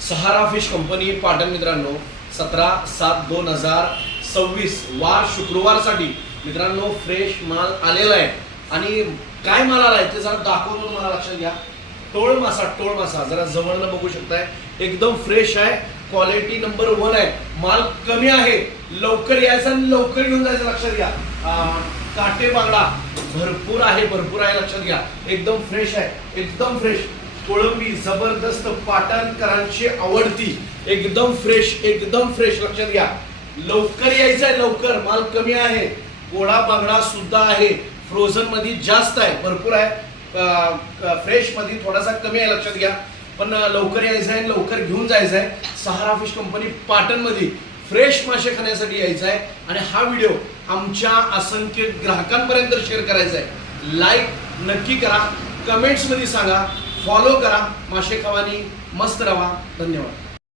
सहारा fish company Patan मित्रांनो 17/7/2026 वार शुक्रवारसाठी मित्रांनो फ्रेश माल आलेला आहे। आणि काय माल आलाय ते जरा दाखवतो तुम्हाला, लक्षात घ्या। टोळ मासा जरा जवळनं बघू शकताय, एकदम फ्रेश आहे, क्वालिटी नंबर 1 आहे। माल कमी आहे, लवकर यायचं आणि लवकर घेऊन जायचं, लक्षात घ्या। काटे बांगडा भरपूर आहे, लक्षात घ्या। एकदम फ्रेश आहे, एकदम फ्रेश कोळंबी जबरदस्त पाटणकरांची आवडती, एकदम फ्रेश, लक्षात घ्या। लवकर यायचं आहे, लवकर, माल कमी आहे। कोळा बांगडा सुद्धा आहे, फ्रोझन मध्ये जास्त आहे, भरपूर आहे। फ्रेश मध्ये थोडासा कमी आहे, लक्षात घ्या। पण लवकर यायचं आहे, लवकर घेऊन जायचं आहे। सहारा फिश कंपनी पाटण मध्ये फ्रेश मासे खाण्यासाठी यायचं आहे आणि हा व्हिडिओ आमच्या असंख्य ग्राहकांपर्यंत शेअर करायचा आहे। लाईक नक्की करा, कमेंट्स मध्ये सांगा, फॉलो करा। मासे खावानी मस्त रहा। धन्यवाद।